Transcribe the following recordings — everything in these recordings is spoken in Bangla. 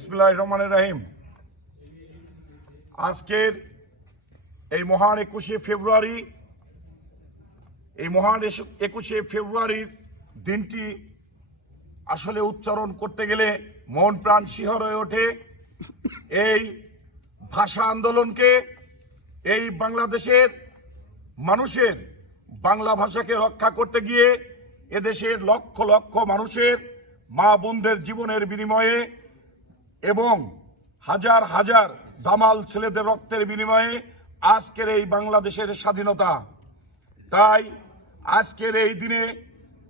বিসমিল্লাহির রহমানির রহিম। আজকের এই মহান 21শে ফেব্রুয়ারির দিনটি আসলে উচ্চারণ করতে গেলে মন প্রাণ শিহর হয়ে ওঠে। এই ভাষা আন্দোলনকে, এই বাংলাদেশের মানুষের বাংলা ভাষাকে রক্ষা করতে গিয়ে এদেশের লক্ষ লক্ষ মানুষের মা বোনদের জীবনের বিনিময়ে এবং হাজার হাজার দামাল ছেলেদের রক্তের বিনিময়ে আজকের এই বাংলাদেশের স্বাধীনতা। তাই আজকের এই দিনে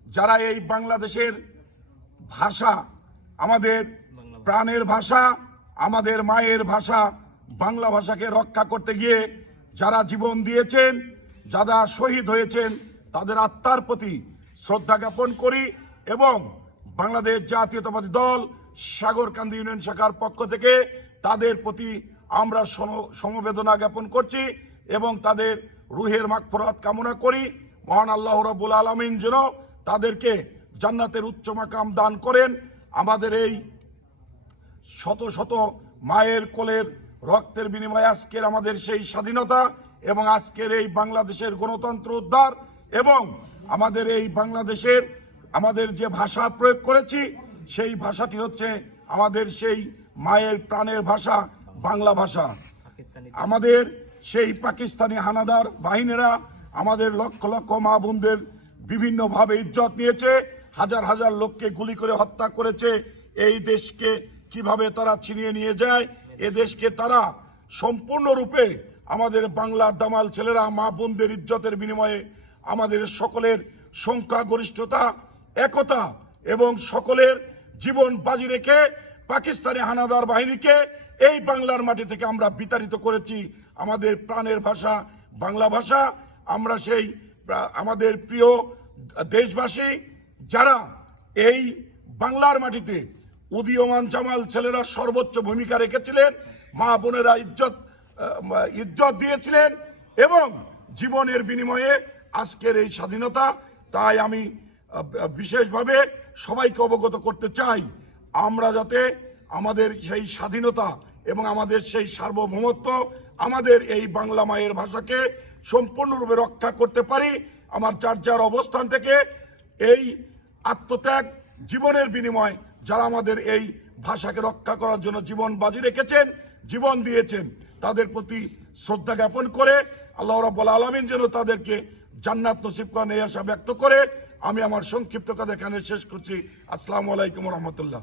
যারা এই বাংলাদেশের ভাষা, আমাদের প্রাণের ভাষা, আমাদের মায়ের ভাষা বাংলা ভাষাকে রক্ষা করতে গিয়ে যারা জীবন দিয়েছেন, যারা শহীদ হয়েছেন, তাদের আত্মার প্রতি শ্রদ্ধা জ্ঞাপন করি এবং বাংলাদেশ জাতীয়তাবাদী দল সাগরকান্দি ইউনিয়ন শাখার পক্ষ থেকে তাদের প্রতি আমরা সমবেদনা জ্ঞাপন করছি এবং তাদের রুহের মাগফিরাত কামনা করি। মহান আল্লাহ রাব্বুল আলামিন যেন তাদেরকে জান্নাতের উচ্চ মাকাম দান করেন। আমাদের এই শত শত মায়ের কোলের রক্তের বিনিময়ে আজকের আমাদের সেই স্বাধীনতা এবং আজকের এই বাংলাদেশের গণতন্ত্র উদ্ধার এবং আমাদের এই বাংলাদেশের আমাদের যে ভাষা প্রয়োগ করেছি সেই ভাষাটি হচ্ছে আমাদের সেই মায়ের প্রাণের ভাষা বাংলা ভাষা। আমাদের সেই পাকিস্তানি হানাদার বাহিনীরা আমাদের লক্ষ লক্ষ মা বোনদের বিভিন্নভাবে ইজ্জত নিয়েছে, হাজার হাজার লোককে গুলি করে হত্যা করেছে। এই দেশকে কিভাবে তারা ছিনিয়ে নিয়ে যায়, এ দেশকে তারা সম্পূর্ণরূপে আমাদের বাংলার দামাল ছেলেরা মা বোনদের ইজ্জতের বিনিময়ে আমাদের সকলের সংখ্যাগরিষ্ঠতা, একতা এবং সকলের জীবন বাজি রেখে পাকিস্তানি হানাদার বাহিনীকে এই বাংলার মাটি থেকে আমরা বিতাড়িত করেছি। আমাদের প্রাণের ভাষা বাংলা ভাষা, আমরা সেই আমাদের প্রিয় দেশবাসী যারা এই বাংলার মাটিতে উদীয়মান জামাল ছেলেরা সর্বোচ্চ ভূমিকা রেখেছিলেন, মা বোনেরা ইজ্জত দিয়েছিলেন এবং জীবনের বিনিময়ে আজকের এই স্বাধীনতা। তাই আমি বিশেষভাবে সবাইকে অবগত করতে চাই, আমরা যাতে আমাদের সেই স্বাধীনতা এবং আমাদের সেই সার্বভৌমত্ব, আমাদের এই বাংলা মায়ের ভাষাকে সম্পূর্ণরূপে রক্ষা করতে পারি। আমার যার যার অবস্থান থেকে এই আত্মত্যাগ জীবনের বিনিময় যারা আমাদের এই ভাষাকে রক্ষা করার জন্য জীবন বাজি রেখেছেন, জীবন দিয়েছেন, তাদের প্রতি শ্রদ্ধা জ্ঞাপন করে আল্লাহ রাব্বুল আলামিন যেন তাদেরকে জান্নাত নসিব করেন এই আশা ব্যক্ত করে আমি আমার সংক্ষিপ্ত কথা এখানে শেষ করছি। আসসালামু আলাইকুম ওয়া রাহমাতুল্লাহ।